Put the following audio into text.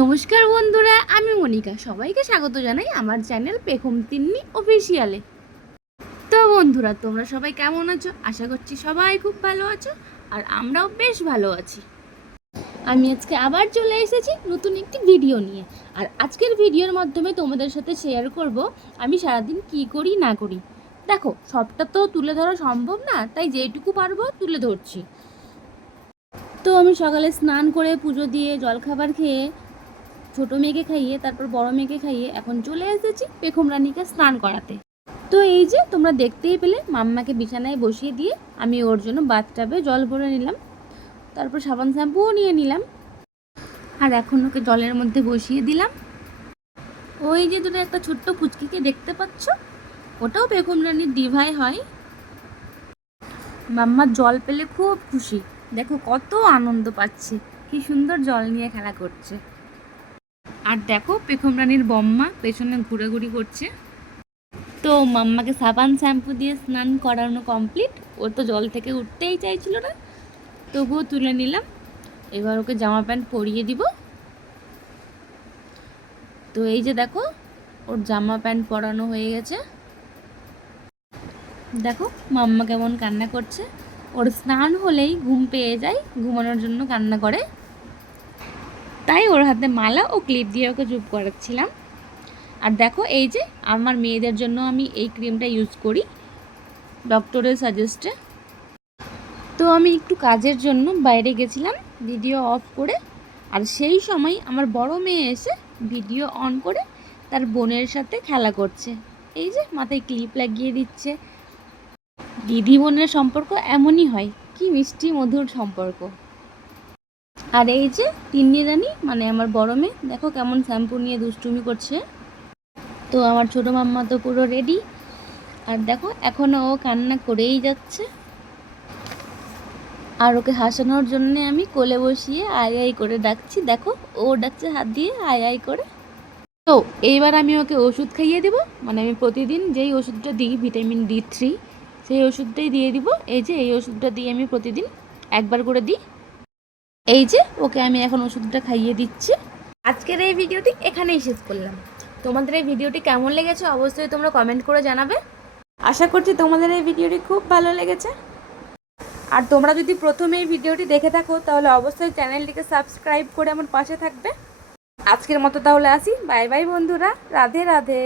নমস্কার বন্ধুরা, আমি মনিকা। সবাইকে স্বাগত জানাই আমার চ্যানেল পেখম তিন্নি অফিসিয়ালে তো বন্ধুরা, তোমরা সবাই কেমন আছো? আশা করছি সবাই খুব ভালো আছো, আর আমরাও বেশ ভালো আছি। আমি আজকে আবার চলে এসেছি নতুন একটি ভিডিও নিয়ে। আর আজকের ভিডিওর মাধ্যমে তোমাদের সাথে শেয়ার করব, আমি সারাদিন কি করি, না করি। দেখো, সবটা তো তুলে ধরা সম্ভব না, তাই যেটুকু পারব তুলে ধরছি। তো আমি সকালে স্নান করে পুজো দিয়ে জলখাবার খেয়ে ছোটো মেয়েকে খাইয়ে, তারপর বড় মেয়েকে খাইয়ে এখন চলে এসেছি পেখম রানীকে স্নান করাতে। তো এই যে তোমরা দেখতেই পেলে, মাম্মাকে বিছানায় বসিয়ে দিয়ে আমি ওর জন্য বাথটাবে জল ভরে নিলাম। তারপর সাবান শ্যাম্পুও নিয়ে নিলাম। আর এখন ওকে জলের মধ্যে বসিয়ে দিলাম। ওই যে দুটো একটা ছোট্ট পুচকিকে দেখতে পাচ্ছ? ওটাও পেখম রানীর ডিভাই হয়। মাম্মা জল পেলে খুব খুশি। দেখো কত আনন্দ পাচ্ছে, কি সুন্দর জল নিয়ে খেলা করছে। আর দেখো, পেখম রানীর বম্মা পেছনে ঘুরাঘুরি করছে। তো মাম্মাকে সাবান শ্যাম্পু দিয়ে স্নান করানো কমপ্লিট। ও তো জল থেকে উঠতেই চাইছিল না। তবুও তুলে নিলাম। এবার ওকে জামা প্যান্ট পরিয়ে দিব। তো এই যে দেখো, ওর জামা প্যান্ট পরানো হয়ে গেছে। দেখো, মাম্মা কেমন কান্না করছে। ওর স্নান হলেই ঘুম পেয়ে যায়, ঘুমানোর জন্য কান্না করে। তাই ওর হাতে মালা ও ক্লিপ দিয়ে ওকে চুপ করাচ্ছিলাম। আর দেখো, এই যে আমার মেয়েদের জন্য আমি এই ক্রিমটা ইউজ করি, ডক্টরের সাজেস্টে তো আমি একটু কাজের জন্য বাইরে গেছিলাম ভিডিও অফ করে। আর সেই সময় আমার বড় মেয়ে এসে ভিডিও অন করে তার বোনের সাথে খেলা করছে। এই যে মাথায় ক্লিপ লাগিয়ে দিচ্ছে। দিদি বোনের সম্পর্ক এমনই হয়, কি মিষ্টি মধুর সম্পর্ক। আর এই যে তিন্নি রানী মানে আমার বড় মেয়ে, দেখো কেমন শ্যাম্পু নিয়ে দুষ্টুমি করছে। তো আমার ছোটো মাম্মা তো পুরো রেডি আর দেখো এখনও ও কান্না করেই যাচ্ছে। আর ওকে হাসানোর জন্য আমি কোলে বসিয়ে আই আই করে ডাকছি। দেখো, ও ডাকছে হাত দিয়ে আই আই করে। তো এইবার আমি ওকে ওষুধ খাইয়ে দেবো। মানে আমি প্রতিদিন যেই ওষুধটা দিই, ভিটামিন ডি থ্রি, সেই ওষুধটাই দিয়ে দিব। এই যে এই ওষুধটা দিয়ে আমি প্রতিদিন একবার করে দিই। এই যে, ওকে আমি এখন ওষুধটা খাইয়ে দিচ্ছি। আজকের এই ভিডিওটি এখানেই শেষ করলাম। তোমাদের এই ভিডিওটি কেমন লেগেছে অবশ্যই তোমরা কমেন্ট করে জানাবে। আশা করছি তোমাদের এই ভিডিওটি খুব ভালো লেগেছে। আর তোমরা যদি প্রথমে এই ভিডিওটি দেখে থাকো, তাহলে অবশ্যই চ্যানেলটিকে সাবস্ক্রাইব করে আমার পাশে থাকবে। আজকের মতো তাহলে আসি। বাই বাই বন্ধুরা। রাধে রাধে।